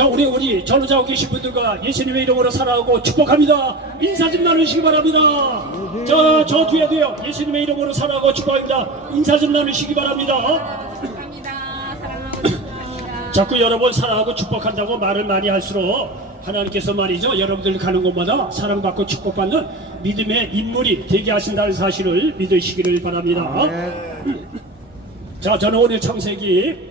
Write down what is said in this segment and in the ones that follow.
자, 우리 전후자고 계신 분들과 예수님의 이름으로 사랑하고 축복합니다. 인사 좀 나누시기 바랍니다. 저 뒤에도요. 예수님의 이름으로 사랑하고 축복합니다. 인사 좀 나누시기 바랍니다. 축복합니다. 사랑하고 축복합니다. 자꾸 여러분 사랑하고 축복한다고 말을 많이 할수록 하나님께서 말이죠, 여러분들 가는 곳마다 사랑받고 축복받는 믿음의 인물이 되게 하신다는 사실을 믿으시기를 바랍니다. 자, 저는 오늘 창세기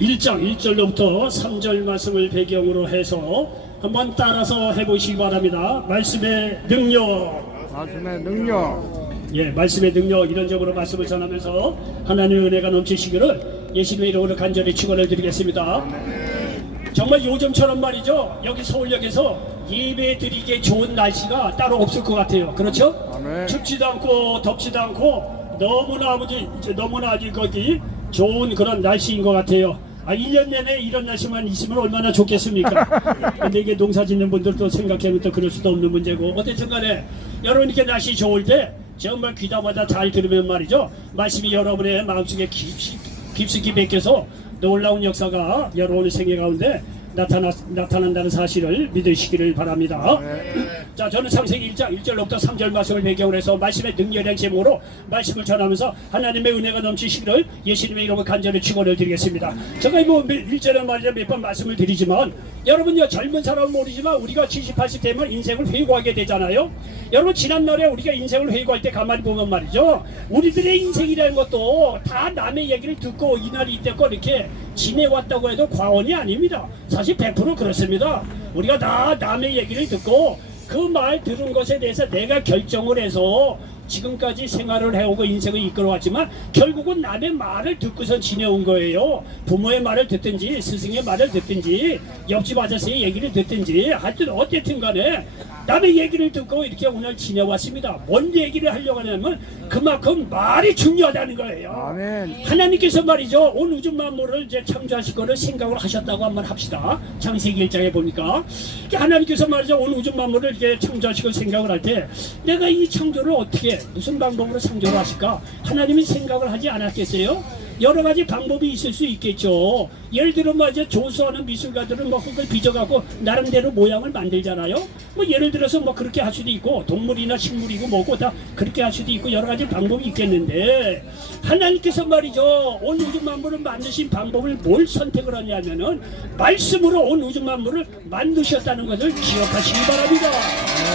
1장 1절로부터 3절 말씀을 배경으로 해서 한번 따라서 해보시기 바랍니다. 말씀의 능력, 말씀의 능력. 예, 말씀의 능력, 이런 점으로 말씀을 전하면서 하나님의 은혜가 넘치시기를 예수님의 이름으로 간절히 축원을 드리겠습니다. 정말 요즘처럼 말이죠, 여기 서울역에서 예배 드리기에 좋은 날씨가 따로 없을 것 같아요. 그렇죠? 아멘. 춥지도 않고 덥지도 않고 너무나 아주 거기 좋은 그런 날씨인 것 같아요. 1년 내내 이런 날씨만 있으면 얼마나 좋겠습니까? 근데 이게 농사 짓는 분들도 생각하면 또 그럴 수도 없는 문제고, 어쨌든 간에 여러분 이렇게 날씨 좋을 때 정말 귀담아다 잘 들으면 말이죠, 말씀이 여러분의 마음속에 깊숙이 베껴서 놀라운 역사가 여러분의 생애 가운데 나타난다는 사실을 믿으시기를 바랍니다. 자, 저는 창세기 1장 1절로부터 3절 말씀을 배경으로 해서 말씀의 능력이라는 제목으로 말씀을 전하면서 하나님의 은혜가 넘치시기를 예수님의 이름으로 간절히 축원을 드리겠습니다. 제가 뭐 1절에 말이죠, 몇 번 말씀을 드리지만 여러분요, 젊은 사람은 모르지만 우리가 70, 80 되면 인생을 회고하게 되잖아요. 여러분, 지난날에 우리가 인생을 회고할 때 가만히 보면 말이죠, 우리들의 인생이라는 것도 다 남의 얘기를 듣고 이날 이때껏 이렇게 지내왔다고 해도 과언이 아닙니다. 사실 100% 그렇습니다. 우리가 다 남의 얘기를 듣고 그 말 들은 것에 대해서 내가 결정을 해서 지금까지 생활을 해오고 인생을 이끌어왔지만 결국은 남의 말을 듣고선 지내온 거예요. 부모의 말을 듣든지 스승의 말을 듣든지 옆집 아저씨의 얘기를 듣든지 하여튼 어쨌든 간에 남의 얘기를 듣고 이렇게 오늘 지내왔습니다. 뭔 얘기를 하려고 하냐면 그만큼 말이 중요하다는 거예요. 아멘. 하나님께서 말이죠, 온 우주 만물을 이제 창조하실 거를 생각을 하셨다고 한번 합시다. 창세기 1장에 보니까 하나님께서 말이죠, 온 우주 만물을 이렇게 창조하시고 생각을 할 때 내가 이 창조를 어떻게 무슨 방법으로 창조를 하실까? 하나님이 생각을 하지 않았겠어요? 여러 가지 방법이 있을 수 있겠죠. 예를 들어 말이죠, 조수하는 미술가들은 뭐 흙을 빚어갖고 나름대로 모양을 만들잖아요. 뭐 예를 들어서 뭐 그렇게 할 수도 있고, 동물이나 식물이고 뭐고 다 그렇게 할 수도 있고, 여러 가지 방법이 있겠는데 하나님께서 말이죠, 온 우주 만물을 만드신 방법을 뭘 선택을 하냐면은 말씀으로 온 우주 만물을 만드셨다는 것을 기억하시기 바랍니다.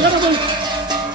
여러분,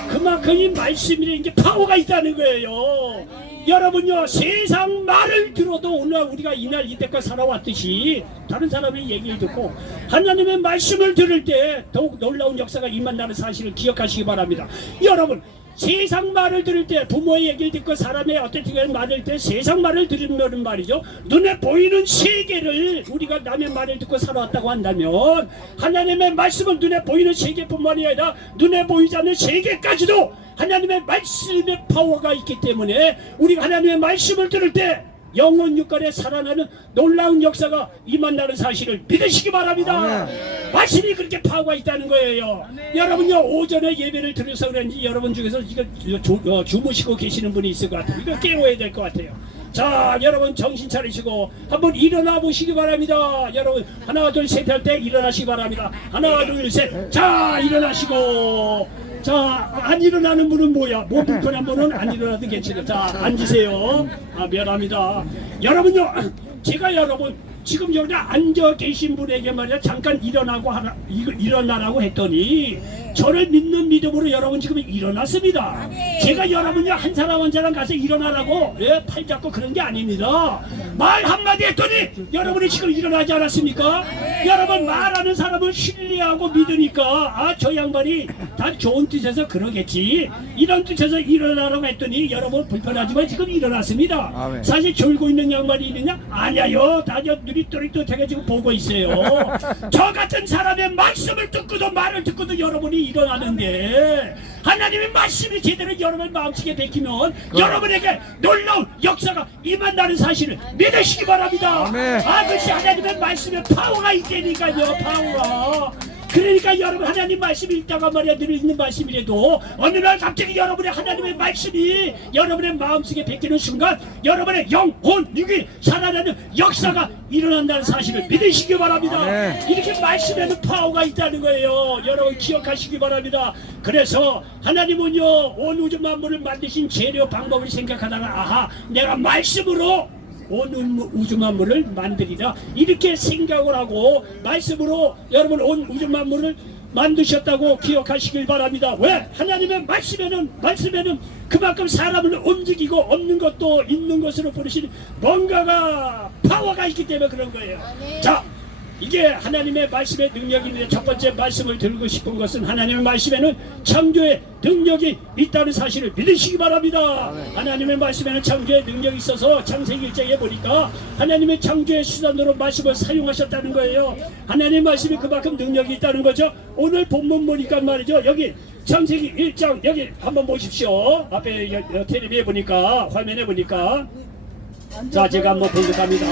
그만큼 이 말씀이라는 게 파워가 있다는 거예요. 여러분요, 세상 말을 들어도 오늘 우리가 이날 이때까지 살아왔듯이 다른 사람의 얘기를 듣고 하나님의 말씀을 들을 때 더욱 놀라운 역사가 임한다는 사실을 기억하시기 바랍니다. 여러분, 세상 말을 들을 때, 부모의 얘기를 듣고 사람의 어떤 말을 때 세상 말을 들으면 말이죠, 눈에 보이는 세계를 우리가 남의 말을 듣고 살아왔다고 한다면 하나님의 말씀은 눈에 보이는 세계뿐만이 아니라 눈에 보이지 않는 세계까지도 하나님의 말씀의 파워가 있기 때문에 우리가 하나님의 말씀을 들을 때 영혼 육간에 살아나는 놀라운 역사가 임한다는 사실을 믿으시기 바랍니다. 말씀이 그렇게 파워가 있다는 거예요. 여러분요, 오전에 예배를 들어서 그런지 여러분 중에서 이거 주무시고 계시는 분이 있을 것 같아요. 이거 깨워야 될 것 같아요. 자, 여러분 정신 차리시고 한번 일어나 보시기 바랍니다. 여러분 하나 둘 셋 할 때 일어나시기 바랍니다. 하나 둘 셋. 자, 일어나시고. 자, 안 일어나는 분은 뭐야? 몸 불편한 분은 안 일어나도 괜찮아요. 자, 앉으세요. 미안합니다. 여러분요, 제가 여러분 지금 여기 앉아 계신 분에게 말이야 잠깐 일어나라고 했더니 저를 믿는 믿음으로 여러분 지금 일어났습니다. 제가 여러분이 한 사람 한 사람 가서 일어나라고 팔 잡고 그런 게 아닙니다. 말 한마디 했더니 여러분이 지금 일어나지 않았습니까? 여러분, 말하는 사람을 신뢰하고 믿으니까 저 양반이 다 좋은 뜻에서 그러겠지, 이런 뜻에서 일어나라고 했더니 여러분 불편하지만 지금 일어났습니다. 아멘. 사실 졸고 있는 양반이 있느냐? 아니요, 다 눈이 또렷해가지고 보고 있어요. 저 같은 사람의 말씀을 듣고도 말을 듣고도 여러분이 일어나는데 하나님의 말씀이 제대로 여러분 마음속에 베끼면 여러분에게 놀라운 역사가 임한다는 사실을 믿으시기 바랍니다. 아멘. 그것이 하나님의 말씀에 파워가 있다니까요. 파워가. 그러니까 여러분 하나님 말씀이 읽다가 말이야 늘 읽는 말씀이라도 어느 날 갑자기 여러분의 하나님의 말씀이 여러분의 마음속에 베끼는 순간 여러분의 영혼 육이 살아나는 역사가 일어난다는 사실을 믿으시기 바랍니다. 아멘. 이렇게 말씀에는 파워가 있다는 거예요. 여러분 기억하시기 바랍니다. 그래서 하나님은요 온 우주 만물을 만드신 재료 방법을 생각하다가 아하 내가 말씀으로 온 우주 만물을 만들이라 이렇게 생각을 하고 말씀으로 여러분 온 우주 만물을 만드셨다고 기억하시길 바랍니다. 왜? 하나님의 말씀에는 그만큼 사람을 움직이고 없는 것도 있는 것으로 부르시는 뭔가가 파워가 있기 때문에 그런 거예요. 자, 이게 하나님의 말씀의 능력인데 첫 번째 말씀을 들고 싶은 것은 하나님의 말씀에는 창조의 능력이 있다는 사실을 믿으시기 바랍니다. 하나님의 말씀에는 창조의 능력이 있어서 창세기 1장에 보니까 하나님의 창조의 수단으로 말씀을 사용하셨다는 거예요. 하나님의 말씀이 그만큼 능력이 있다는 거죠. 오늘 본문 보니까 말이죠. 여기 창세기 1장 여기 한번 보십시오. 앞에 텔레비에 보니까 화면에 보니까 자 제가 한번 번역합니다.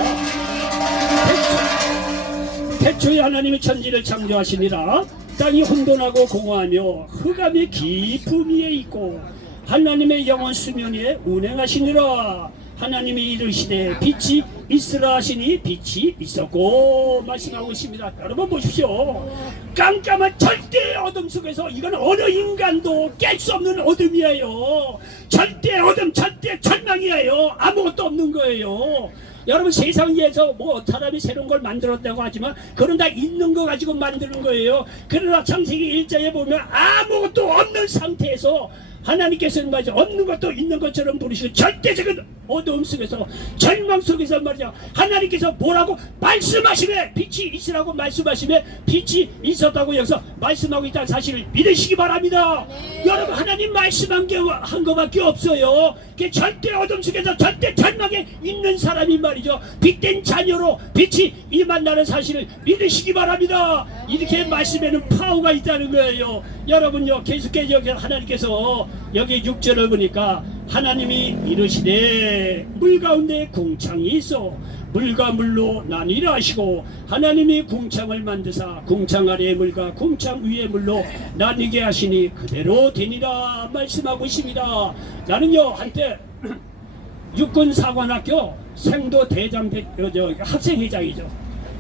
태초에 하나님이 천지를 창조하시니라. 땅이 혼돈하고 공허하며 흑암이 깊음 위에 있고 하나님의 영원 수면 위에 운행하시니라. 하나님이 이르시되 빛이 있으라 하시니 빛이 있었고 말씀하고 있습니다. 여러분 보십시오. 깜깜한 절대 어둠 속에서 이건 어느 인간도 깰 수 없는 어둠이에요. 절대 어둠, 절대 절망이에요. 아무것도 없는 거예요. 여러분 세상에서 뭐 사람이 새로운 걸 만들었다고 하지만 그런 다 있는 거 가지고 만드는 거예요. 그러나 창세기 1장에 보면 아무것도 없는 상태에서 하나님께서는 말이죠. 없는 것도 있는 것처럼 부르시고 절대적인 어두움 속에서 절망 속에서 말이죠. 하나님께서 뭐라고 말씀하시면 빛이 있으라고 말씀하시면 빛이 있었다고 여기서 말씀하고 있다는 사실을 믿으시기 바랍니다. 여러분 하나님 말씀한 게 한 거밖에 없어요. 그게 절대 어둠 속에서 절대 절망에 있는 사람이 말이죠. 빛된 자녀로 빛이 임한다는 사실을 믿으시기 바랍니다. 이렇게 말씀에는 파워가 있다는 거예요. 여러분요 계속해서 여기 하나님께서 여기 6절을 보니까 하나님이 이르시되 물 가운데 궁창이 있어 물과 물로 나뉘라 하시고 하나님이 궁창을 만드사 궁창 아래의 물과 궁창 위의 물로 나뉘게 하시니 그대로 되니라 말씀하고 있습니다. 나는요 한때 육군사관학교 생도 대장 학생회장이죠.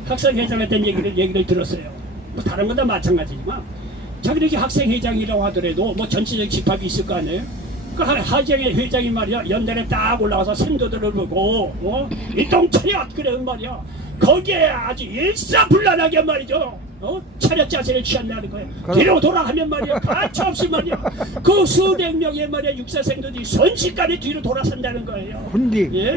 학생회장 했던 얘기를 들었어요. 뭐 다른 건 다 마찬가지지만 자기 이렇게 학생회장이라고 하더라도 뭐 전체적 집합이 있을 거 아니에요. 그 하정의 회장이 말이야 연단에 딱 올라가서 생도들을 보고 일동 차렷 그러는 말이야. 거기에 아주 일사불란하게 말이죠. 차렷 자세를 취한다는 거예요. 뒤로 돌아가면 말이야 가차없이 말이야 그 수백 명의 말이야 육사생들이 순식간에 뒤로 돌아선다는 거예요. 군디. 예?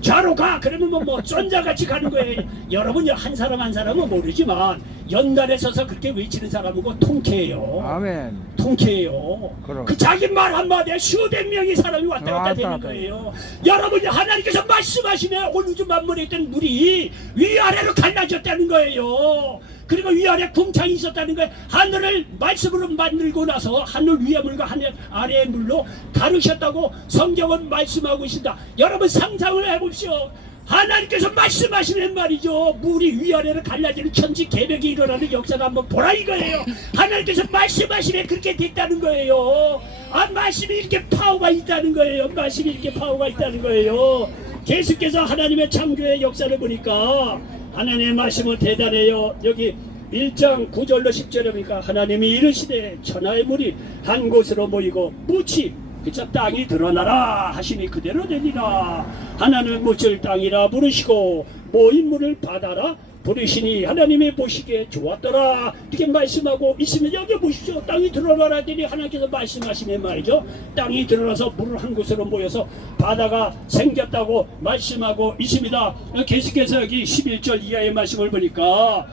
좌로 가 그러면 뭐 쫀자같이 가는 거예요. 여러분요 한 사람 한 사람은 모르지만 연단에 서서 그렇게 외치는 사람이고 통쾌해요. 아멘. 통쾌해요. 그럼. 그 자기 말 한마디에 수백 명의 사람이 왔다 갔다 되는 거예요. 여러분이 하나님께서 말씀하시면 온 우주 만물에 있던 물이 위아래로 갈라졌다는 거예요. 그리고 위아래 궁창이 있었다는 거예요. 하늘을 말씀으로 만들고 나서 하늘 위의 물과 하늘 아래의 물로 가르셨다고 성경은 말씀하고 있습니다. 여러분 상상을 해보십시오. 하나님께서 말씀하시는 말이죠. 물이 위아래로 갈라지는 천지 개벽이 일어나는 역사를 한번 보라 이거예요. 하나님께서 말씀하시면 그렇게 됐다는 거예요. 아 말씀이 이렇게 파워가 있다는 거예요. 말씀이 이렇게 파워가 있다는 거예요. 계속해서 하나님의 창조의 역사를 보니까 하나님의 말씀은 대단해요. 여기 1장 9절로 10절에 보니까 하나님이 이르시되 천하의 물이 한 곳으로 모이고 묻이 그저 땅이 드러나라 하시니 그대로 되니라. 하나님은 묻을 땅이라 부르시고 모인 물을 바다라 부르시니 하나님이 보시기에 좋았더라 이렇게 말씀하고 있으면 여기 보십시오. 땅이 드러나라 하더니 하나님께서 말씀하시면 말이죠. 땅이 드러나서 물을 한 곳으로 모여서 바다가 생겼다고 말씀하고 있습니다. 계속해서 여기 11절 이하의 말씀을 보니까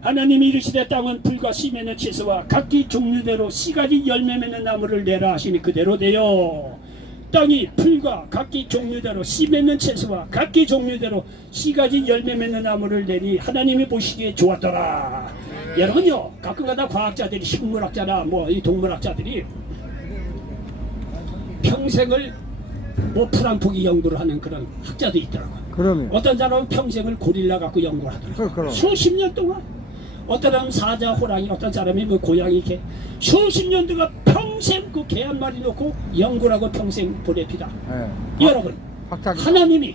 하나님이 이르시되 땅은 풀과 씨 맺는 채소와 각기 종류대로 씨가지 열매 맺는 나무를 내라 하시니 그대로 되어 땅이 풀과 각기 종류대로 씨 맺는 채소와 각기 종류대로 씨가지 열매 맺는 나무를 내니 하나님이 보시기에 좋았더라. 여러분요 가끔가다 과학자들이 식물학자나 뭐 이 동물학자들이 평생을 뭐 풀 한 포기 연구를 하는 그런 학자도 있더라고요. 그러면 어떤 사람은 평생을 고릴라 갖고 연구를 하더라고요. 그럼. 수십 년 동안 어떤 사람 사자, 호랑이, 어떤 사람이 뭐 고양이, 개 수십 년 동안 평생 그 개 한 마리 놓고 연구하고 평생 보냅니다. 여러분 하나님이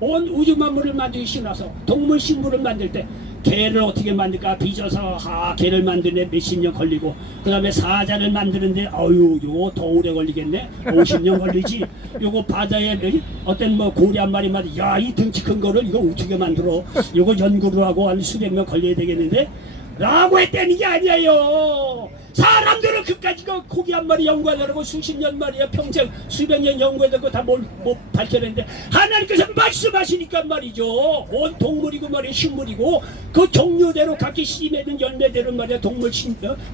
온 우주 만물을 만드시고 나서 동물 식물을 만들 때 개를 어떻게 만들까 빚어서 개를 만드는데 몇십 년 걸리고 그 다음에 사자를 만드는데 아유 요거 더 오래 걸리겠네 50년 걸리지. 요거 바다에 어떤 뭐 고래 한 마리만 야 이 등치 큰 거를 이거 어떻게 만들어 요거 연구를 하고 한 수백 년 걸려야 되겠는데 라고 했다는 게 아니에요. 사람들은 그까지 고기 한 마리 연구하려고 수십 년 말이야 평생 수백 년 연구해도 다 못 밝혀냈는데 하나님께서 말씀하시니까 말이죠. 온 동물이고 말이야 식물이고 그 종류대로 각기 씨 맺는 열매대로 말이야 동물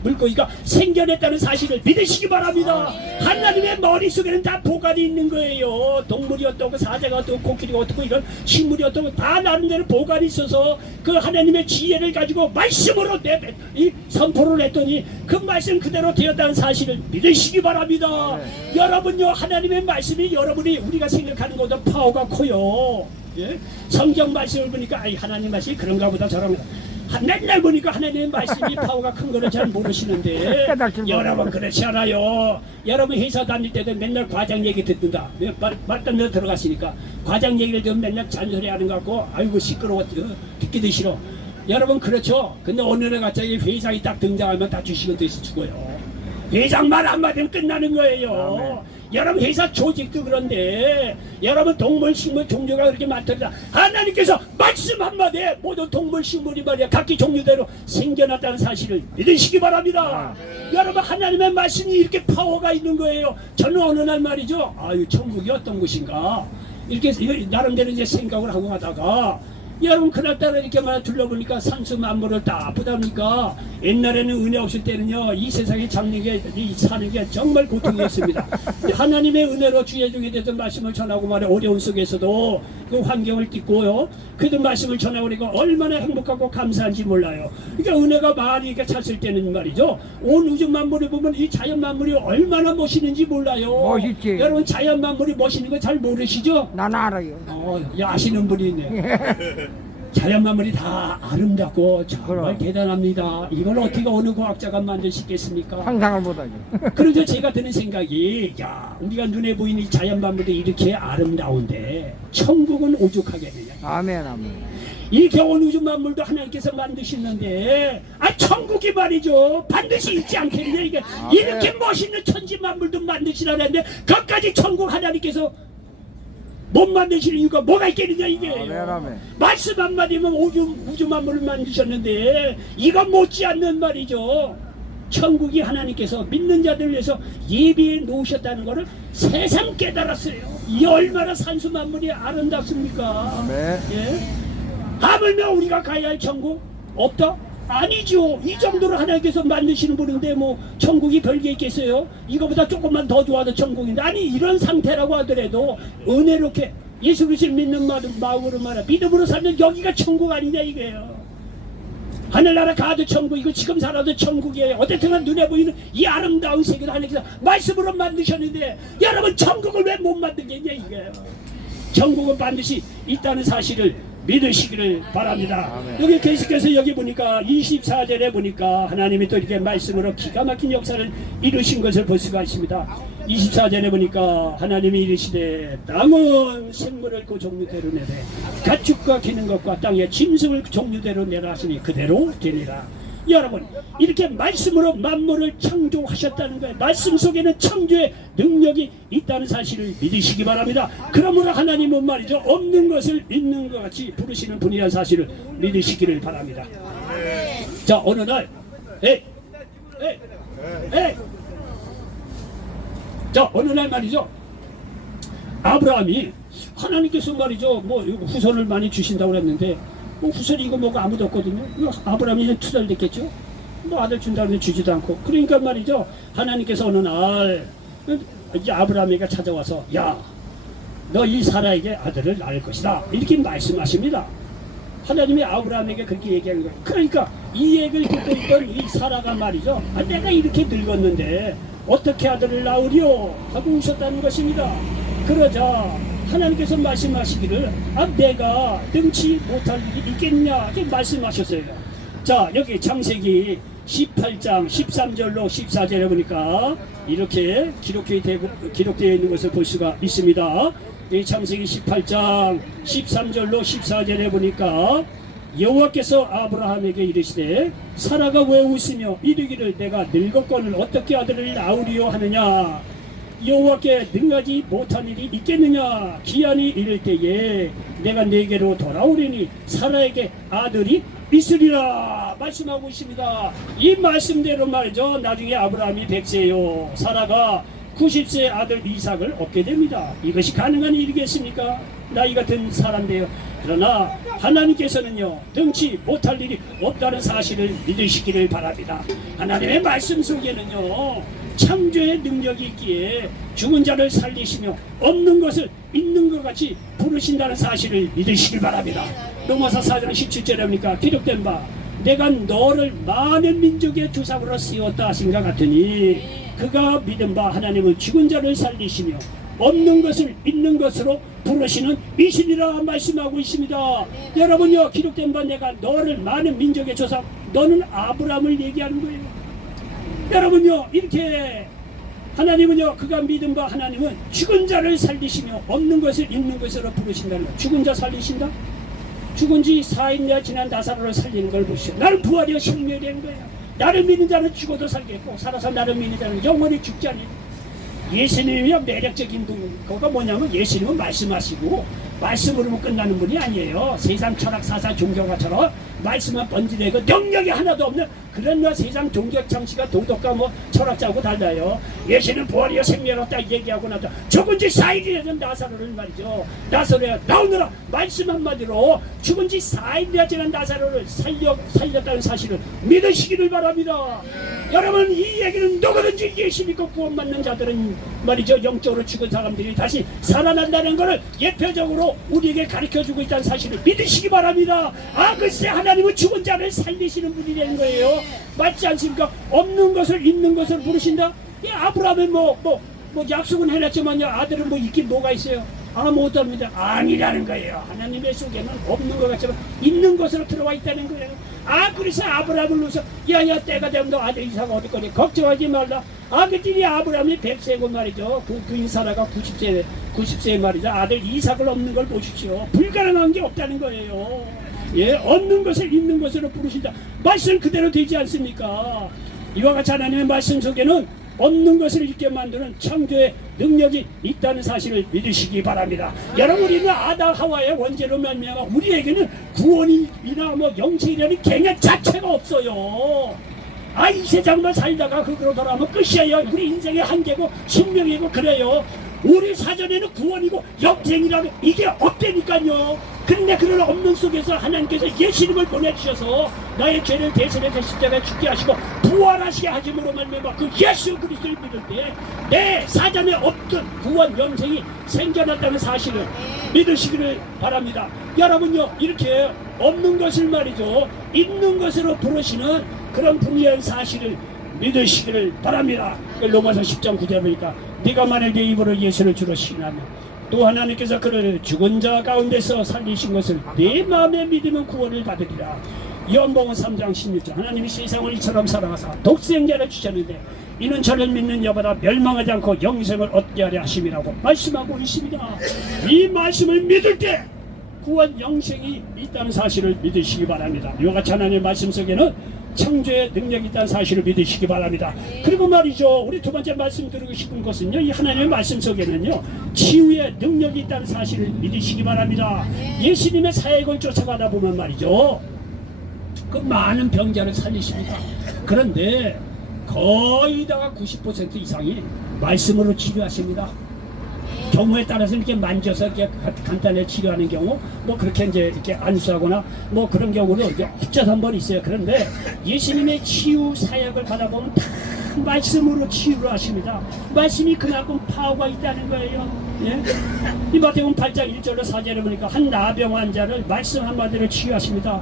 물고기가 생겨냈다는 사실을 믿으시기 바랍니다. 하나님의 머릿속에는 다 보관이 있는 거예요. 동물이 어떻고 사자가 어떻고 코끼리가 어떻고 이런 식물이 어떻고 다 나름대로 보관이 있어서 그 하나님의 지혜를 가지고 말씀으로 이 선포를 했더니 그 말씀 그대로 되었다는 사실을 믿으시기 바랍니다. 여러분요 하나님의 말씀이 여러분이 우리가 생각하는 것보다 파워가 커요. 예? 성경 말씀을 보니까 아이 하나님 말씀이 그런가 보다 저런가 맨날 보니까 하나님의 말씀이 파워가 큰 거를 잘 모르시는데 여러분 그렇지 않아요. 여러분 회사 다닐 때도 맨날 과장 얘기 듣는다. 말단면서 들어갔으니까 과장 얘기를 들으면 맨날 잔소리 하는 것 같고 아이고 시끄러워 듣기도 싫어. 여러분 그렇죠. 근데 어느 날 갑자기 회장이 딱 등장하면 다 주식은 듯이 죽어요. 회장 말 한마디면 끝나는 거예요. 여러분 회사 조직도 그런데 여러분 동물 식물 종류가 그렇게 많더라. 하나님께서 말씀 한마디에 모든 동물 식물이 말이야 각기 종류대로 생겨났다는 사실을 믿으시기 바랍니다. 여러분 하나님의 말씀이 이렇게 파워가 있는 거예요. 저는 어느 날 말이죠. 아유 천국이 어떤 곳인가 이렇게 나름대로 이제 생각을 하고 가다가 여러분 그날따라 이렇게 말 둘러보니까 산수 만물을 다 보다보니까 옛날에는 은혜 없을 때는요 이 세상에 잡는 게 사는 게 정말 고통이었습니다. 하나님의 은혜로 주의 종에 대해서 말씀을 전하고 말해 어려운 속에서도 그 환경을 딛고요 그들 말씀을 전하고 그러니까 얼마나 행복하고 감사한지 몰라요. 그러니까 은혜가 많이 이렇게 찼을 때는 말이죠 온 우주 만물을 보면 이 자연 만물이 얼마나 멋있는지 몰라요. 멋있지. 여러분 자연 만물이 멋있는 거 잘 모르시죠? 난 알아요. 아시는 분이 있네. 자연 만물이 다 아름답고 정말 대단합니다. 이걸 어떻게 어느 과학자가 만들 수 있겠습니까? 상상을 못하죠. 그래서 제가 드는 생각이 야 우리가 눈에 보이는 이 자연 만물이 이렇게 아름다운데 천국은 오죽하겠느냐. 아멘 아멘. 이렇게 온 우주 만물도 하나님께서 만드시는데 천국이 말이죠 반드시 있지 않겠냐. 이게 이렇게 멋있는 천지 만물도 만드시라는데 그것까지 천국 하나님께서 못 만드시는 이유가 뭐가 있겠느냐 이게. 아멘. 말씀 한마디면 우주 만물을 만드셨는데 이거 못지않는 말이죠. 천국이 하나님께서 믿는 자들을 위해서 예비해 놓으셨다는 것을 세상 깨달았어요. 이 얼마나 산수 만물이 아름답습니까? 아멘. 예? 하물며 우리가 가야 할 천국 없다? 아니죠. 이 정도로 하나님께서 만드시는 분인데 뭐 천국이 별게 있겠어요? 이거보다 조금만 더 좋아도 천국인데 아니 이런 상태라고 하더라도 은혜롭게 예수 그리스도를 믿는 마음으로 말해 믿음으로 살면 여기가 천국 아니냐 이거예요. 하늘나라 가도 천국 이거 지금 살아도 천국이에요. 어쨌든 눈에 보이는 이 아름다운 세계를 하나님께서 말씀으로 만드셨는데 여러분 천국을 왜 못 만들겠냐 이거예요. 천국은 반드시 있다는 사실을 믿으시기를 바랍니다. 여기 계속해서 여기 보니까 24절에 보니까 하나님이 또 이렇게 말씀으로 기가 막힌 역사를 이루신 것을 볼 수가 있습니다. 24절에 보니까 하나님이 이르시되 땅은 생물을 그 종류대로 내되 가축과 기는 것과 땅의 짐승을 그 종류대로 내라 하시니 그대로 되니라. 여러분 이렇게 말씀으로 만물을 창조하셨다는 거예요. 말씀 속에는 창조의 능력이 있다는 사실을 믿으시기 바랍니다. 그러므로 하나님은 말이죠 없는 것을 있는 것 같이 부르시는 분이라는 사실을 믿으시기를 바랍니다. 자 어느 날 자 어느 날 말이죠 아브라함이 하나님께서 말이죠 뭐 후손을 많이 주신다고 그랬는데 뭐 후손이 이거 뭐가 아무도 없거든요. 아브라함이 이제 투덜댔겠죠. 뭐 아들 준다는데 주지도 않고. 그러니까 말이죠 하나님께서 어느 날 이제 아브라함에게 찾아와서 야 너 이 사라에게 아들을 낳을 것이다 이렇게 말씀하십니다. 하나님이 아브라함에게 그렇게 얘기한 거예요. 그러니까 이 얘기를 듣고 있던 이 사라가 말이죠 내가 이렇게 늙었는데 어떻게 아들을 낳으리요 하고 웃었다는 것입니다. 그러자 하나님께서 말씀하시기를 내가 능치 못할 일이 있겠냐 이렇게 말씀하셨어요. 자, 여기 창세기 18장 13절로 14절에 보니까 이렇게 기록되어 있는 것을 볼 수가 있습니다. 이 창세기 18장 13절로 14절에 보니까 여호와께서 아브라함에게 이르시되 사라가 왜 웃으며 이르기를 내가 늙었거늘 어떻게 아들을 낳으리요 하느냐. 여호와께 능하지 못한 일이 있겠느냐. 기한이 이를 때에 내가 네게로 돌아오리니 사라에게 아들이 있으리라 말씀하고 있습니다. 이 말씀대로 말이죠. 나중에 아브라함이 100세요. 사라가 90세 아들 이삭을 얻게 됩니다. 이것이 가능한 일이겠습니까? 나이가 든 사람인데요. 그러나 하나님께서는요, 능치 못할 일이 없다는 사실을 믿으시기를 바랍니다. 하나님의 말씀 속에는요, 창조의 능력이 있기에 죽은 자를 살리시며 없는 것을 있는 것 같이 부르신다는 사실을 믿으시길 바랍니다. 로마서 4장 17절에 보니까 기록된 바 내가 너를 많은 민족의 조상으로 세웠다 하신 것 같으니 그가 믿은 바 하나님은 죽은 자를 살리시며 없는 것을 있는 것으로 부르시는 이신이라 말씀하고 있습니다. 여러분요, 기록된 바 내가 너를 많은 민족의 조상, 너는 아브라함을 얘기하는 거예요. 여러분요, 이렇게 하나님은요, 그가 믿은 바 하나님은 죽은 자를 살리시며 없는 것을 있는 것으로 부르신다는 거예요. 죽은 자 살리신다? 죽은 지 4일이나 지난 나사로를 살리는 걸 보시오. 나는 부활이여 생명이 된 거예요. 나를 믿는 자는 죽어도 살겠고 살아서 나를 믿는 자는 영원히 죽지 않는. 예수님이요, 매력적인 분. 그거 뭐냐면 예수님은 말씀하시고 말씀으로 끝나는 분이 아니에요. 세상 철학 사사 종교가처럼 말씀만 번지내고 능력이 하나도 없는 그런 세상 종교 장치가 도덕과 뭐 철학자하고 달라요. 예수는 부활이여 생명이었다 얘기하고 나서 죽은 지 4일이나 된 나사로를 말이죠. 나사로야 나오느라 말씀 한마디로 죽은 지 4일이나 지난 나사로를 살렸다는 사실을 믿으시기를 바랍니다. 여러분, 이 얘기는 누구든지 예수 믿고 구원받는 자들은 말이죠, 영적으로 죽은 사람들이 다시 살아난다는 것을 예표적으로 우리에게 가르쳐주고 있다는 사실을 믿으시기 바랍니다. 아, 글쎄 하나님은 죽은 자를 살리시는 분이라는 거예요. 맞지 않습니까? 없는 것을 있는 것을 부르신다. 이 아브라함은 뭐 약속은 해놨지만요, 아들은 뭐 있긴 뭐가 있어요? 아무것도 없습니다. 아니라는 거예요. 하나님의 속에는 없는 것 같지만 있는 것으로 들어와 있다는 거예요. 아, 그래서 아브라함을 눌러서 야야 때가 되면 너 아들 이삭아 얻을 거니 걱정하지 말라. 아, 그랬더니 아브라함이 100세고 말이죠. 그 사라가 90세 말이죠. 아들 이삭을 얻는 걸 보십시오. 불가능한 게 없다는 거예요. 예, 얻는 것을 있는 것으로 부르신다. 말씀 그대로 되지 않습니까? 이와 같이 하나님의 말씀 속에는 없는 것을 있게 만드는 창조의 능력이 있다는 사실을 믿으시기 바랍니다. 여러분, 우리는 아담 하와의 원죄로 말미암아 우리에게는 구원이나 뭐 영생이라는 개념 자체가 없어요. 아, 이 세상만 살다가 그거로 돌아오면 끝이에요. 우리 인생의 한계고 생명이고 그래요. 우리 사전에는 구원이고 영생이라는 이게 없다니까요. 근데 그런 없는 속에서 하나님께서 예수님을 보내주셔서 나의 죄를 대신해서 십자가에 죽게 하시고 부활하시게 하심으로 말미암아 그 예수 그리스도를 믿을 때 내 사전에 없던 구원 영생이 생겨났다는 사실을 믿으시기를 바랍니다. 여러분요, 이렇게 없는 것을 말이죠, 있는 것으로 부르시는 그런 분이라는 사실을 믿으시기를 바랍니다. 로마서 10장 9절에 보니까 네가 만일 내 입으로 예수를 주로 신하면 또 하나님께서 그를 죽은 자 가운데서 살리신 것을 내 마음에 믿으면 구원을 받으리라. 요한복음 3장 16절 하나님이 세상을 이처럼 사랑하사 독생자를 주셨는데 이는 저를 믿는 여보다 멸망하지 않고 영생을 얻게 하려 하심이라고 말씀하고 있습니다. 이 말씀을 믿을 때 구원 영생이 있다는 사실을 믿으시기 바랍니다. 이와 같이 하나님의 말씀 속에는 창조의 능력이 있다는 사실을 믿으시기 바랍니다. 그리고 말이죠, 우리 두 번째 말씀 드리고 싶은 것은요, 이 하나님의 말씀 속에는요 치유의 능력이 있다는 사실을 믿으시기 바랍니다. 예수님의 사역을 쫓아가다 보면 말이죠, 그 많은 병자를 살리십니다. 그런데 거의 다가 90% 이상이 말씀으로 치료하십니다. 경우에 따라서 이렇게 만져서 이렇게 간단하게 치료하는 경우, 뭐 그렇게 이제 이렇게 안수하거나 뭐 그런 경우도 이제 헛자서 한 번 있어요. 그런데 예수님의 치유 사역을 받아보면 다 말씀으로 치유를 하십니다. 말씀이 그만큼 파워가 있다는 거예요. 예? 이 마태복음 8장 1절로 4절에 보니까 한 나병 환자를 말씀 한마디로 치유하십니다.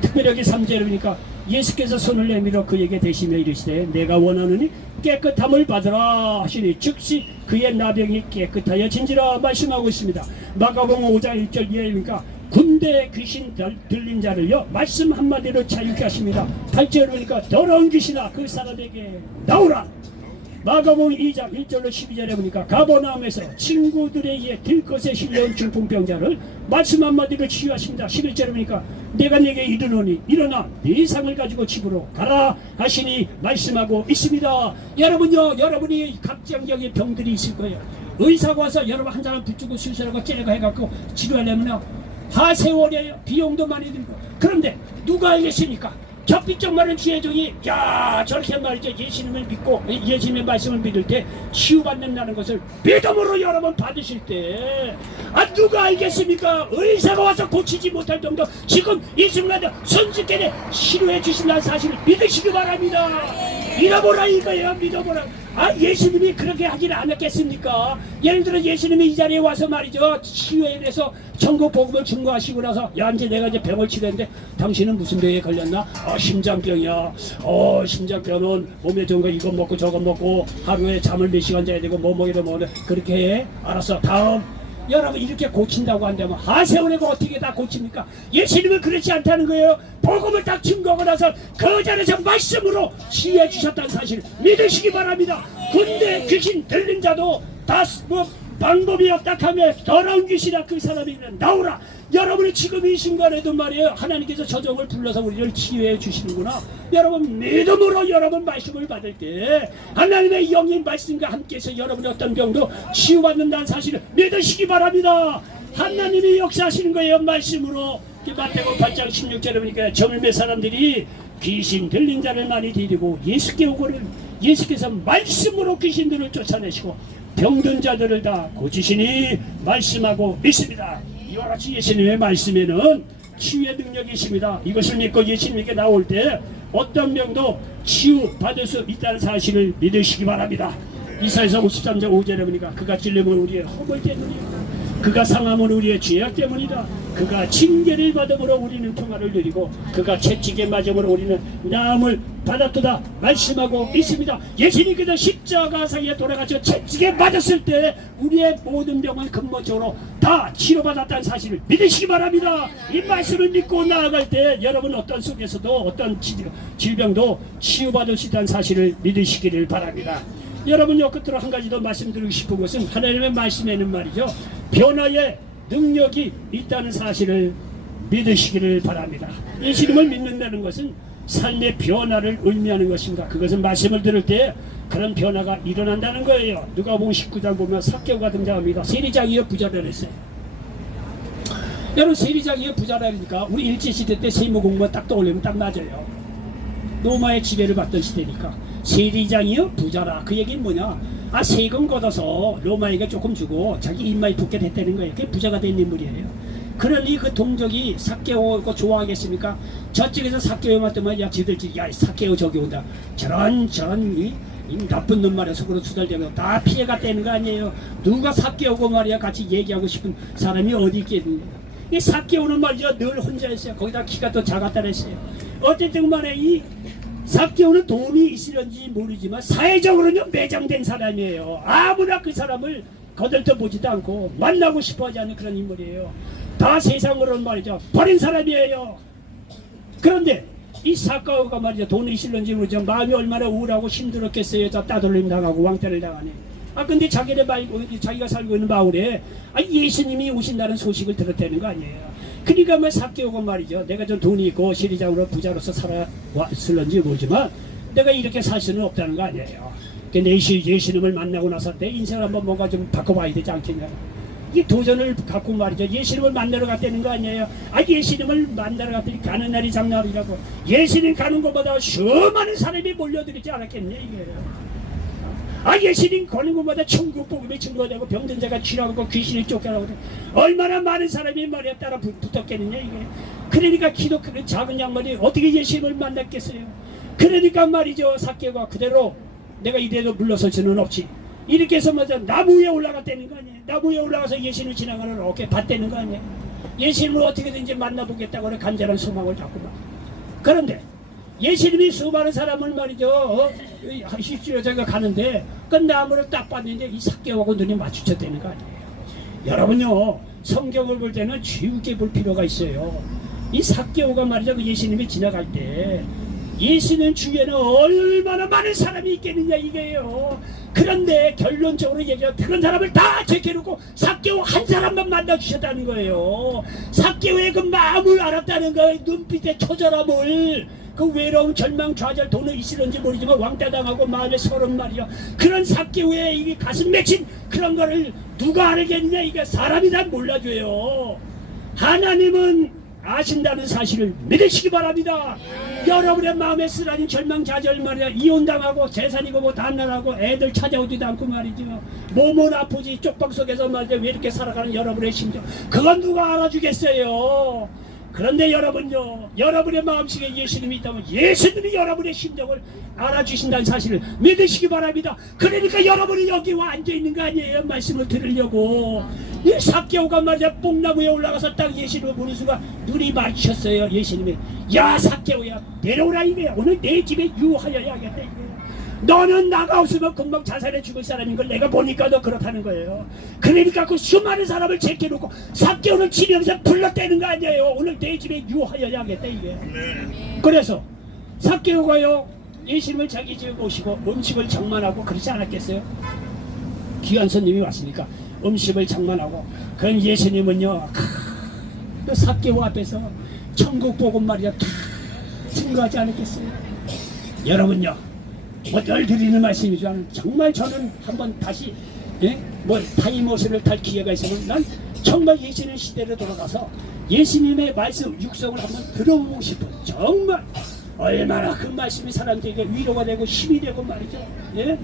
특별히 여기 3절에 보니까 예수께서 손을 내밀어 그에게 대시며 이르시되 내가 원하노니 깨끗함을 받으라 하시니 즉시 그의 나병이 깨끗하여진지라 말씀하고 있습니다. 마가복음 5장 1절 이하에 보니까 군대 귀신 들린 자를요 말씀 한마디로 자유케 하십니다. 8절을 보니까 더러운 귀신아 그 사람에게 나오라. 마가복음 2장 1절로 12절에 보니까 가버나움에서 친구들에 의해 들것에 실려온 중풍병자를 말씀 한마디로 치유하십니다. 11절에 보니까 내가 네게 이르노니 일어나 네 상을 가지고 집으로 가라 하시니 말씀하고 있습니다. 여러분요, 여러분이 각장경의 병들이 있을 거예요. 의사가 와서 여러분 한 사람 붙주고 수술하고 째려고 해갖고 치료하려면 하세월이에요. 비용도 많이 들고. 그런데 누가 알겠습니까? 격비적 많은 지혜종이 야 저렇게 말이죠. 예수님을 믿고 예수님의 말씀을 믿을 때 치유받는다는 것을 믿음으로 여러분 받으실 때 누가 알겠습니까? 의사가 와서 고치지 못할 정도 지금 이 순간에 손쉽게 치료해 주신다는 사실을 믿으시기 바랍니다. 믿어보라 이거예요. 믿어보라. 예수님이 그렇게 하지는 않았겠습니까? 예를 들어 예수님이 이 자리에 와서 말이죠. 치유에 대해서 천국 복음을 증거하시고 나서 야 이제 내가 이제 병을 치료했는데 당신은 무슨 병에 걸렸나? 심장병이야. 심장병은 몸에 좋은 거 이거 먹고 저거 먹고 하루에 잠을 몇 시간 자야 되고 뭐 먹이도 먹어. 그렇게 해. 알았어. 다음. 여러분 이렇게 고친다고 한다면 하세원에가 어떻게 다 고칩니까? 예수님은 그렇지 않다는 거예요. 복음을 딱 증거하고 나서 그 자리에서 말씀으로 치유해 주셨다는 사실 믿으시기 바랍니다. 군대 귀신 들린 자도 다 방법이 없다 하며 더러운 귀신아 그 사람이 나오라. 여러분이 지금 이 순간에도 말이에요. 하나님께서 저 종을 불러서 우리를 치유해 주시는구나. 여러분 믿음으로 여러분 말씀을 받을 때 하나님의 영인 말씀과 함께해서 여러분의 어떤 병도 치유받는다는 사실을 믿으시기 바랍니다. 하나님이 역사하시는 거예요. 말씀으로. 마태복음 8장 16절에 보니까 젊은 사람들이 귀신 들린 자를 많이 데리고 예수께 오고는 예수께서 말씀으로 귀신들을 쫓아내시고 병든 자들을 다 고치시니 말씀하고 있습니다. 이와 같이 예수님의 말씀에는 치유의 능력이 있습니다. 이것을 믿고 예수님께 나올 때 어떤 병도 치유받을 수 있다는 사실을 믿으시기 바랍니다. 이사야서 53장 5절에 보니까 그가 찔림은 우리의 허물 때문이다. 그가 상함은 우리의 죄악 때문이다. 그가 징계를 받음으로 우리는 평화를 누리고 그가 채찍에 맞음으로 우리는 나음을 받았도다 말씀하고 있습니다. 예수님께서 십자가상에 돌아가셔 채찍에 맞았을 때 우리의 모든 병은 근본적으로 다 치료받았다는 사실을 믿으시기 바랍니다. 이 말씀을 믿고 나아갈 때 여러분 어떤 속에서도 어떤 질병도 치유받을 수 있다는 사실을 믿으시기를 바랍니다. 여러분 요 끝으로 한 가지 더 말씀드리고 싶은 것은 하나님의 말씀에는 말이죠. 변화의 능력이 있다는 사실을 믿으시기를 바랍니다. 예수님을 믿는다는 것은 삶의 변화를 의미하는 것인가? 그것은 말씀을 들을 때 그런 변화가 일어난다는 거예요. 누가복음 19장 보면 삭개오가 등장합니다. 세리장이여 부자라 그랬어요. 여러분 세리장이여 부자라 그러니까 우리 일제시대 때 세무 공무원 딱 떠올리면 딱 맞아요. 로마의 지배를 받던 시대니까 세리장이여 부자라. 그 얘기는 뭐냐? 세금 걷어서 로마에게 조금 주고 자기 입맛이 붙게 됐다는 거예요. 그게 부자가 된 인물이에요. 그러니 그 동족이 삭개오가 좋아하겠습니까? 저쪽에서 삭개오만 뜨면 야 지들지 야 삭개오 저기 온다. 저런 이 나쁜 놈 말이야 속으로 투덜대고 다 피해갔다는 거 아니에요. 누가 삭개오고 말이야 같이 얘기하고 싶은 사람이 어디 있겠느냐. 이 삭개오는 말이죠 늘 혼자였어요. 거기다 키가 또 작았다 그랬어요. 어쨌든 간에 이 삭개오는 돈이 있으려는지 모르지만 사회적으로는 매장된 사람이에요. 아무나 그 사람을 거들떠보지도 않고 만나고 싶어하지 않는 그런 인물이에요. 다 세상으로는 말이죠 버린 사람이에요. 그런데 이 삭개오가 말이죠 돈이 있으려는지 모르지만 마음이 얼마나 우울하고 힘들었겠어요. 저 따돌림 당하고 왕따를 당하네. 근데 자기가 살고 있는 마을에 예수님이 오신다는 소식을 들었다는 거 아니에요. 그러니까 뭐 삭개오가 말이죠. 내가 좀 돈이 있고 시리장으로 부자로서 살았을런지 모르지만 내가 이렇게 살 수는 없다는 거 아니에요. 근데 예수님을 만나고 나서 내 인생을 한번 뭔가 좀 바꿔봐야 되지 않겠냐. 이 도전을 갖고 말이죠. 예수님을 만나러 갔다는 거 아니에요. 예수님을 만나러 갔더니 가는 날이 장날이라고. 예수님 가는 것보다 수많은 사람이 몰려들지 않았겠냐 이게요. 예수님 거는 곳마다 천국 복음이 증거되고 병든 자가 치료하고 귀신이 쫓겨나고 얼마나 많은 사람이 말이야 따라 붙었겠느냐 이게. 그러니까 기독교는 작은 양반이 어떻게 예수님을 만났겠어요. 그러니까 말이죠 삭개오가 그대로 내가 이대로 물러설 수는 없지. 이렇게 해서 맞아 나무 위에 올라갔다는 거 아니에요. 나무 위에 올라가서 예수님을 지나가는 어깨 봤다는 거 아니에요. 예수님을 어떻게든지 만나보겠다고 하는 간절한 소망을 갖고 막. 그런데 예수님이 수많은 사람을 말이죠 십시로자가 가는데 그 나무를 딱 봤는데 이 삭개오하고 눈이 마주쳤다는 거 아니에요. 여러분요 성경을 볼 때는 지우게 볼 필요가 있어요. 이 삭개오가 말이죠, 그 예수님이 지나갈 때 예수님 주위에는 얼마나 많은 사람이 있겠느냐 이게요. 그런데 결론적으로 얘기하면 그런 사람을 다 제껴놓고 삭개오 한 사람만 만나주셨다는 거예요. 삭개오의 그 마음을 알았다는 거예요. 눈빛의 처절함을, 그 외로움, 절망, 좌절, 돈은 있을런지 모르지만 왕따당하고 마음에 서른 말이요. 그런 삭개오의 이 가슴 맺힌 그런 거를 누가 알겠느냐. 이게 사람이 다 몰라줘요. 하나님은 아신다는 사실을 믿으시기 바랍니다. 여러분의 마음에 쓰라린 절망, 좌절 말이야. 이혼당하고 재산이고 뭐 단란하고 애들 찾아오지도 않고 말이죠. 몸은 아프지 쪽방 속에서 말이죠. 왜 이렇게 살아가는 여러분의 심정, 그건 누가 알아주겠어요. 그런데 여러분요, 여러분의 마음속에 예수님이 있다면 예수님이 여러분의 심정을 알아주신다는 사실을 믿으시기 바랍니다. 그러니까 여러분이 여기 와 앉아있는 거 아니에요. 말씀을 들으려고. 이 삭개오가 말이야 뽕나무에 올라가서 딱 예수님을 보는 순간 눈이 마주쳤어요. 예수님이 야 삭개오야 내려오라 이거야. 오늘 내 집에 유하여야 하겠다 이거야. 너는 나가 없으면 금방 자살해 죽을 사람인 걸 내가 보니까 너 그렇다는 거예요. 그러니까 그 수많은 사람을 제껴놓고 삭개오를 치면서 불렀대는 거 아니에요. 오늘 내 집에 유하여야 하겠다 이게. 그래서 삭개오가요 예수님을 자기 집에 모시고 음식을 장만하고 그러지 않았겠어요? 귀한 손님이 왔으니까 음식을 장만하고. 그럼 예수님은요 그 삭개오 앞에서 천국 복음 말이야 다 증거하지 않았겠어요? 여러분요 뭐 늘 드리는 말씀이죠. 정말 저는 한번 다시 뭐 타임머신을 탈 기회가 있으면 난 정말 예수님 시대로 돌아가서 예수님의 말씀 육성을 한번 들어보고 싶어. 정말 얼마나 그 말씀이 사람들에게 위로가 되고 힘이 되고 말이죠. 예?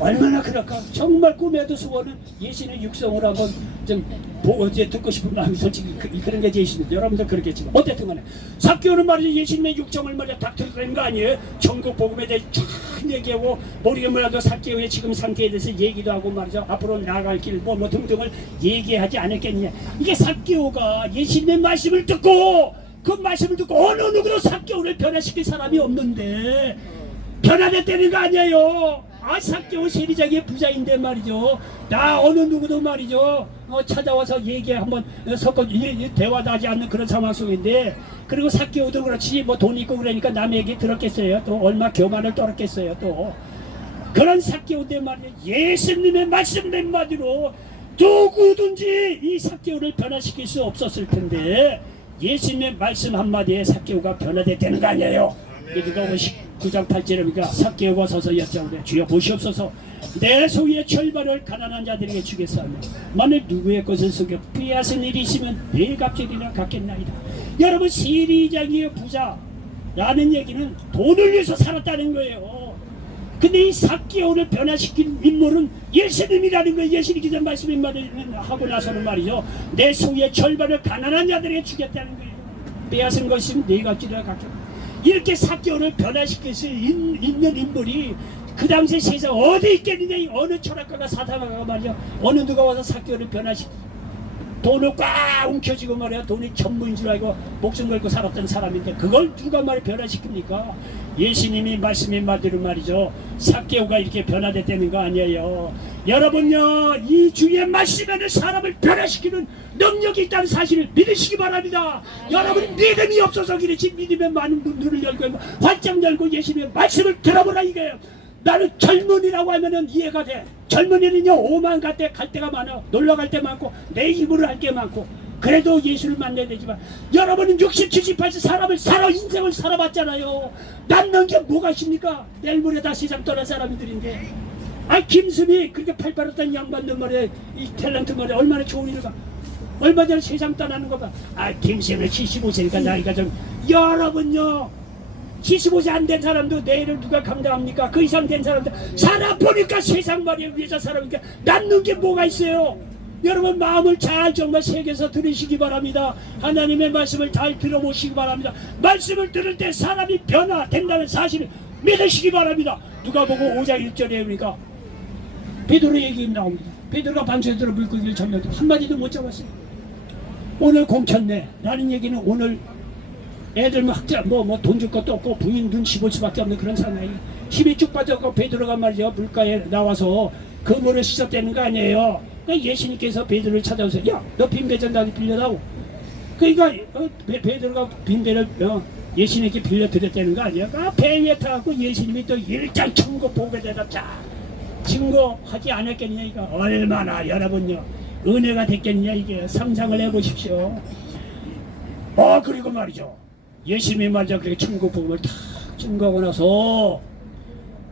얼마나 그럴까. 정말 꿈에도 소원은 예수님의 육성을 한번 좀 보고 이제 듣고 싶은 마음이 솔직히 그런 게 제 있습니다. 여러분들 그렇겠지만 어쨌든 간에 삭개오는 말이죠 예수님의 육성을 말이야 닥터리는 거 아니에요. 천국 복음에 대해 쫙 얘기하고 모르게 몰라도 삭개오의 지금 상태에 대해서 얘기도 하고 말이죠. 앞으로 나아갈 길 뭐 등등을 얘기하지 않았겠느냐. 이게 삭개오가 예수님의 말씀을 듣고 그 말씀을 듣고 어느 누구도 삭개오를 변화시킬 사람이 없는데 변화됐다는 거 아니에요. 아 삭개오 세리장의 부자인데 말이죠. 나 어느 누구도 말이죠 찾아와서 얘기 한번 섞어 대화도 하지 않는 그런 상황 속인데, 그리고 삭개오도 그렇지 뭐 돈 있고 그러니까 남에게 들었겠어요. 또 얼마 교만을 떨었겠어요. 또 그런 삭개오인데 말이죠. 예수님의 말씀 몇 마디로 누구든지 이 삭개오를 변화시킬 수 없었을 텐데 예수님의 말씀 한마디에 삭개오가 변화됐다는 거 아니에요. 여기가 59장 8절입니까? 삭개오가 서서 여짜오되 주여 보시옵소서 내 소유의 절반을 가난한 자들에게 주겠사오며 만일 누구의 것을 속여 빼앗은 일이 있으면 내 값절이나 갚겠나이다. 여러분 세리장의 부자라는 얘기는 돈을 위해서 살았다는 거예요. 근데 이 삭개오를 변화시킨 인물은 예수님이라는 거예요. 예수님 기자 말씀을 하고 나서는 말이죠. 내 소유의 절반을 가난한 자들에게 주겠다는 거예요. 빼앗은 것이면 내 값절이나 갚겠다. 이렇게 삭개오를 변화시킬 수 있는 인물이 그 당시 세상 어디 있겠느냐. 어느 철학가가 사상가가 말이야 어느 누가 와서 삭개오를 돈을 꽉 움켜쥐고 말이야 돈이 전부인 줄 알고 목숨 걸고 살았던 사람인데 그걸 누가 말이 변화시킵니까? 예수님이 말씀의 말대로 말이죠 삭개오가 이렇게 변화됐다는 거 아니에요. 여러분요 이 주의 말씀에는 사람을 변화시키는 능력이 있다는 사실을 믿으시기 바랍니다. 여러분 믿음이 없어서 그렇지 믿음의 많은 눈을 열고 활짝 열고 예수님의 말씀을 들어보라 이거예요. 나는 젊은이라고 하면은 이해가 돼. 젊은이는요 오만 갈 때가 많아. 놀러 갈 때 많고 내 입으로 할 게 많고 그래도 예수를 만나야 되지만 여러분은 60, 70, 80 인생을 살아봤잖아요. 남는 게 뭐가 있습니까? 내일 모레 다 세상 떠날 사람들인데. 아 김수미 그렇게 팔 빨았던 양반들 말이야 이 탤런트 말이야 얼마나 좋은 일인가. 얼마 전에 세상 떠나는 거 봐. 아 김수미 75세니까 나이가 좀. 여러분요 75세 안 된 사람도 내일을 누가 감당합니까? 그 이상 된 사람들 살아보니까 세상 말이야 위에서 살아보니까 남는 게 뭐가 있어요? 여러분 마음을 잘 정말 새겨서 들으시기 바랍니다. 하나님의 말씀을 잘 들어보시기 바랍니다. 말씀을 들을 때 사람이 변화된다는 사실을 믿으시기 바랍니다. 누가복음 5장 1절에 보니까 베드로 얘기 나옵니다. 베드로가 반수에 들어 물고기를 잡는데 한마디도 못 잡았어요. 오늘 공쳤네 라는 얘기는 오늘 애들 막 돈 줄 것도 없고 부인 눈치 볼 수밖에 없는 그런 상황이 힘이 쭉 빠져서 베드로가 말이죠 물가에 나와서 그물을 씻었다는 거 아니에요. 그러니까 예수님께서 베드로를 찾아오셔. 야, 너 빈배전 나한테 빌려다오. 그러니까 베드로가 빈배를 예수님께 빌려드렸다는 거 아니야? 배 위에 타고 예수님이 또 일장 천국 보게 되다 쫙 증거하지 않았겠냐. 이거 얼마나 여러분요 은혜가 됐겠냐. 이게 상상을 해보십시오. 그리고 말이죠, 예수님이 말이죠 그렇게 천국 복음을 다 증거하고 나서,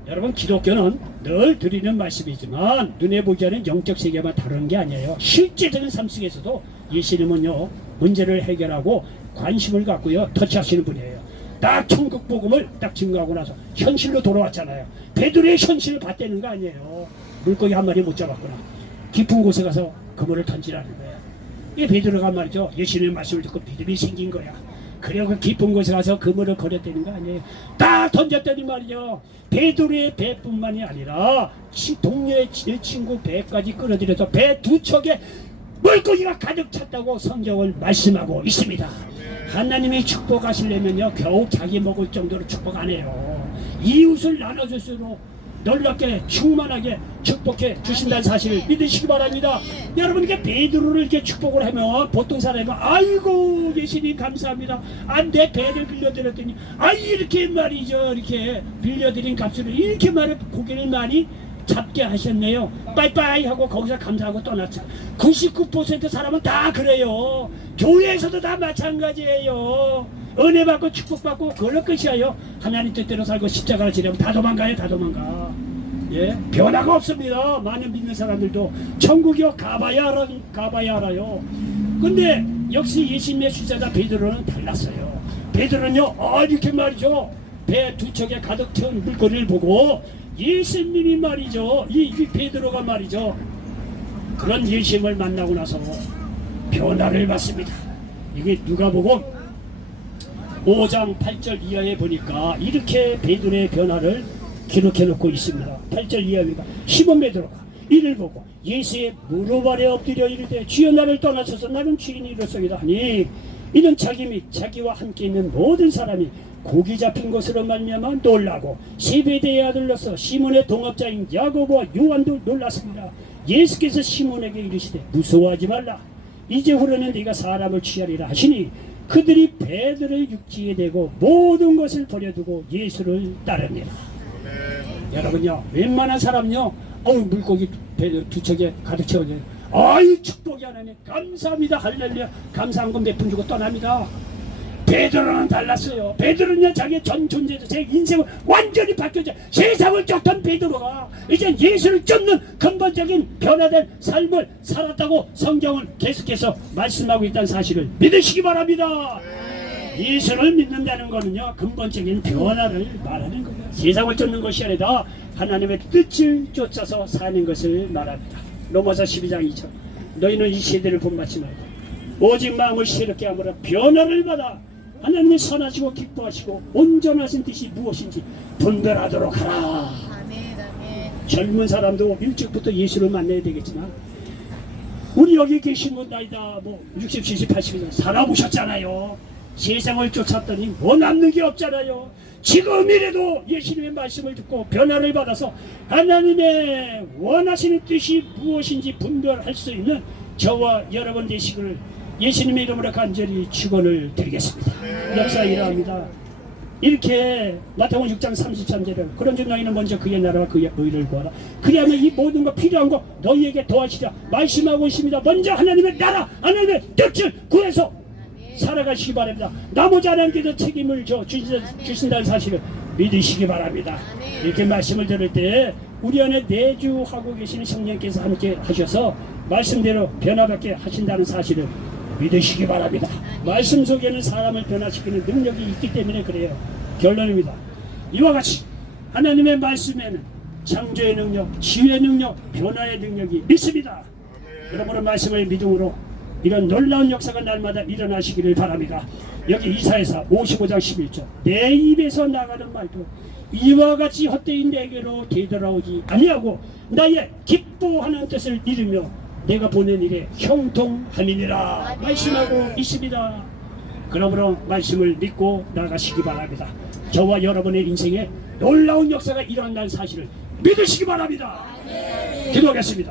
여러분 기독교는 늘 드리는 말씀이지만 눈에 보지 않는 영적 세계만 다루는 게 아니에요. 실제적인 삶 속에서도 예수님은요 문제를 해결하고 관심을 갖고요 터치하시는 분이에요. 딱 천국 복음을 딱 증거하고 나서 현실로 돌아왔잖아요. 베드로의 현실을 봤다는 거 아니에요. 물고기 한 마리 못 잡았구나. 깊은 곳에 가서 그물을 던지라는 거예요. 이 베드로가 말이죠 예수님의 말씀을 듣고 믿음이 생긴 거야. 그리고 그 깊은 곳에 가서 그물을 걸었다는 거 아니에요. 딱 던졌더니 말이죠 베드로의 배뿐만이 아니라 동료의 친구 배까지 끌어들여서 배 두 척에 물고기가 가득 찼다고 성경을 말씀하고 있습니다. 하나님이 축복하시려면요 겨우 자기 먹을 정도로 축복 안 해요. 이웃을 나눠줄수록 놀랍게 충만하게 축복해 주신다는 사실을 믿으시기 바랍니다. 여러분께 베드로를 이렇게 축복을 하면 보통 사람은 아이고 예수님 감사합니다. 내 배를 빌려드렸더니 이렇게 말이죠 이렇게 빌려드린 값으로 이렇게 말을 고기를 많이 잡게 하셨네요. 빠이빠이 하고 거기서 감사하고 떠났죠. 99% 사람은 다 그래요. 교회에서도 다 마찬가지예요. 은혜 받고 축복 받고 그럴 것이에요. 하나님 뜻대로 살고 십자가를 지려면 다 도망가요. 다 도망가. 예, 변화가 없습니다. 많은 믿는 사람들도 천국이요 가봐야 알아요. 근데 역시 예수님의 수제자 베드로는 달랐어요. 베드로는요 이렇게 말이죠 배 두 척에 가득 채운 물고기를 보고 예수님이 말이죠 이 베드로가 말이죠 그런 예수님을 만나고 나서 변화를 받습니다. 이게 누가복음 5장 8절 이하에 보니까 이렇게 베드로의 변화를 기록해 놓고 있습니다. 8절 이하입니다. 시몬 베드로가 이를 보고 예수의 무릎 아래 엎드려 이르되 주여 나를 떠나셔서 나는 주인이 이렇소이다 하니 이는 자기 및 자기와 함께 있는 모든 사람이 고기 잡힌 것으로 말미암아 놀라고 세베대의 아들로서 시몬의 동업자인 야고보와 요한도 놀랐습니다. 예수께서 시몬에게 이르시되 무서워하지 말라. 이제후로는 네가 사람을 취하리라 하시니 그들이 베드로의 육지에 대고 모든 것을 버려두고 예수를 따릅니다. 여러분요 웬만한 사람요 물고기 배 두 척에 가득 채워져요. 축복이 하나님 감사합니다 할렐루야 감사한 건 몇 푼 주고 떠납니다. 베드로는 달랐어요. 베드로는 자기의 전 존재에서 제 인생을 완전히 바뀌었죠. 세상을 쫓던 베드로가 이제 예수를 쫓는 근본적인 변화된 삶을 살았다고 성경은 계속해서 말씀하고 있다는 사실을 믿으시기 바랍니다. 예수를 믿는다는 것은요 근본적인 변화를 말하는 거예요. 세상을 쫓는 것이 아니라 하나님의 뜻을 쫓아서 사는 것을 말합니다. 로마서 12장 2절 너희는 이 세대를 본받지 말고 오직 마음을 새롭게 함으로 변화를 받아 하나님의 선하시고 기뻐하시고 온전하신 뜻이 무엇인지 분별하도록 하라. 젊은 사람도 일찍부터 예수를 만나야 되겠지만 우리 여기 계신 분 나이다 60, 70, 80년 살아보셨잖아요. 세상을 쫓았더니 뭐 남는 게 없잖아요. 지금이라도 예수님의 말씀을 듣고 변화를 받아서 하나님의 원하시는 뜻이 무엇인지 분별할 수 있는 저와 여러분 되시기를 예수님의 이름으로 간절히 축원을 드리겠습니다. 역사 일어납니다. 이렇게 마태복음 6장 33절에 그런즉 너희는 먼저 그의 나라와 그의 의를 구하라. 그리하면 이 모든 거 필요한 거 너희에게 더하시리라 말씀하고 있습니다. 먼저 하나님의 나라 하나님의 뜻을 구해서 살아가시기 바랍니다. 나머지 하나님께서 책임을 주신다는 사실을 믿으시기 바랍니다. 이렇게 말씀을 들을 때 우리 안에 내주하고 계시는 성령께서 함께 하셔서 말씀대로 변화받게 하신다는 사실을 믿으시기 바랍니다. 말씀 속에는 사람을 변화시키는 능력이 있기 때문에 그래요. 결론입니다. 이와 같이 하나님의 말씀에는 창조의 능력, 치유의 능력, 변화의 능력이 있습니다. 여러분의 말씀을 믿음으로 이런 놀라운 역사가 날마다 일어나시기를 바랍니다. 여기 이사야서 55장 11절 내 입에서 나가는 말도 이와 같이 헛되인 내게로 되돌아오지 아니하고 나의 기뻐하는 뜻을 이루며 내가 보낸 일에 형통함이니라 말씀하고 있습니다. 그러므로 말씀을 믿고 나가시기 바랍니다. 저와 여러분의 인생에 놀라운 역사가 일어난다는 사실을 믿으시기 바랍니다. 기도하겠습니다.